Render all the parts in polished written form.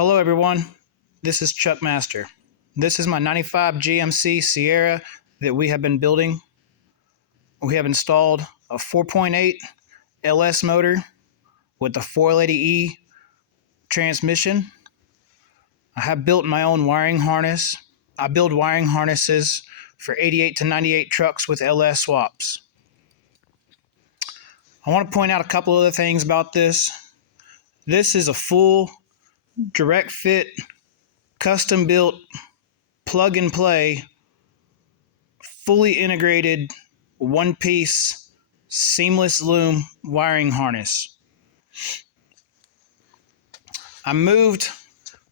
Hello everyone, this is Chuck Master. This is my 95 GMC Sierra that we have been building. We have installed a 4.8 LS motor with a 480E transmission. I have built my own wiring harness. I build wiring harnesses for 88 to 98 trucks with LS swaps. I want to point out a couple other things about this. This is a full direct fit, custom built, plug and play, fully integrated, one piece, seamless loom wiring harness. I moved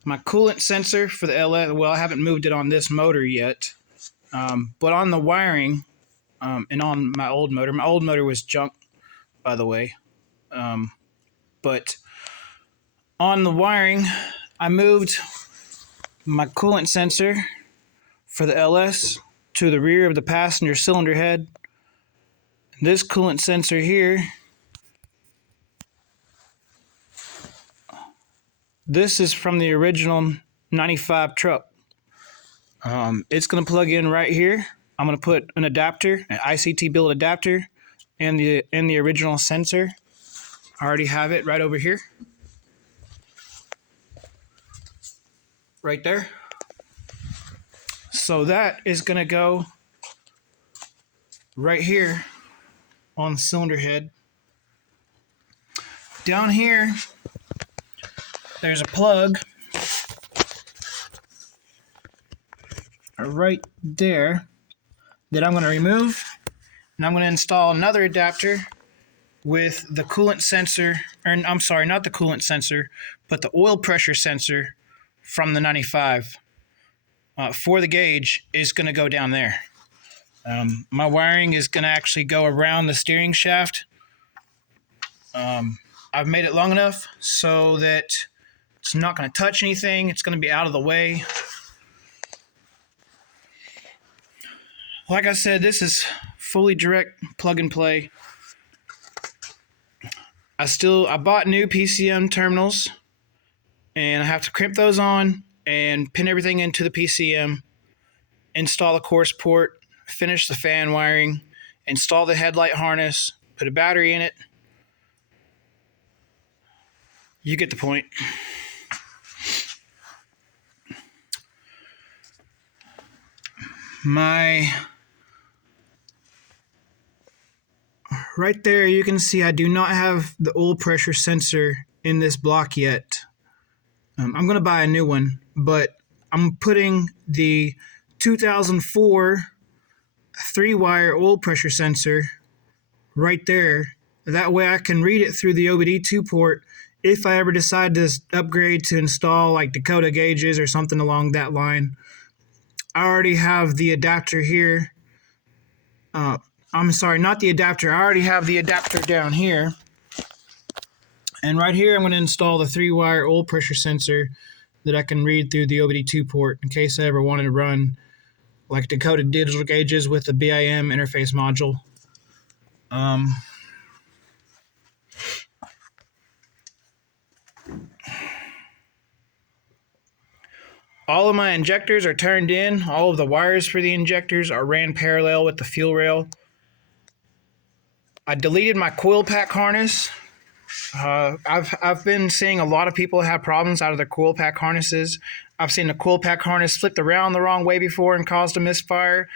my coolant sensor for the LS. Well, I haven't moved it on this motor yet, but on the wiring and on my old motor was junk, by the way. But on the wiring, I moved my coolant sensor for the LS to the rear of the passenger cylinder head. This coolant sensor here, this is from the original 95 truck. It's going to plug in right here. I'm going to put an adapter, an ICT build adapter, in the original sensor. I already have it right over here. Right there. So that is going to go right here on the cylinder head. Down here, there's a plug right there that I'm going to remove, and I'm going to install another adapter with the coolant sensor, or I'm sorry, not the coolant sensor, but the oil pressure sensor from the 95 for the gauge is going to go down there. My wiring is going to actually go around the steering shaft. I've made it long enough so that it's not going to touch anything. It's going to be out of the way. Like I said, this is fully direct plug and play. I bought new PCM terminals, and I have to crimp those on and pin everything into the PCM, install a coarse port, finish the fan wiring, install the headlight harness, put a battery in it. You get the point. Right there, you can see I do not have the oil pressure sensor in this block yet. I'm going to buy a new one, but I'm putting the 2004 3-wire oil pressure sensor right there. That way I can read it through the OBD2 port if I ever decide to upgrade to install like Dakota gauges or something along that line. I already have the adapter here. I'm sorry, not the adapter. I already have the adapter down here. And right here, I'm going to install the 3-wire oil pressure sensor that I can read through the OBD2 port in case I ever wanted to run like Dakota digital gauges with the BIM interface module. All of my injectors are turned in. All of the wires for the injectors are ran parallel with the fuel rail. I deleted my coil pack harness. I've been seeing a lot of people have problems out of their coil pack harnesses. I've seen the coil pack harness flipped around the wrong way before and caused a misfire.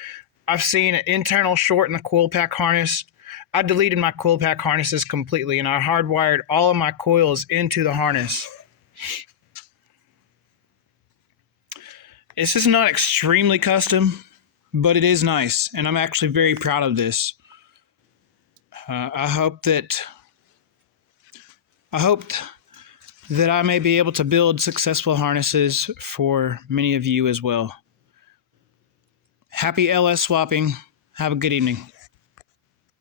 I've seen an internal short in the coil pack harness. I deleted my coil pack harnesses completely, and I hardwired all of my coils into the harness. This is not extremely custom, but it is nice, and I'm actually very proud of this. I hoped that I may be able to build successful harnesses for many of you as well. Happy LS swapping. Have a good evening.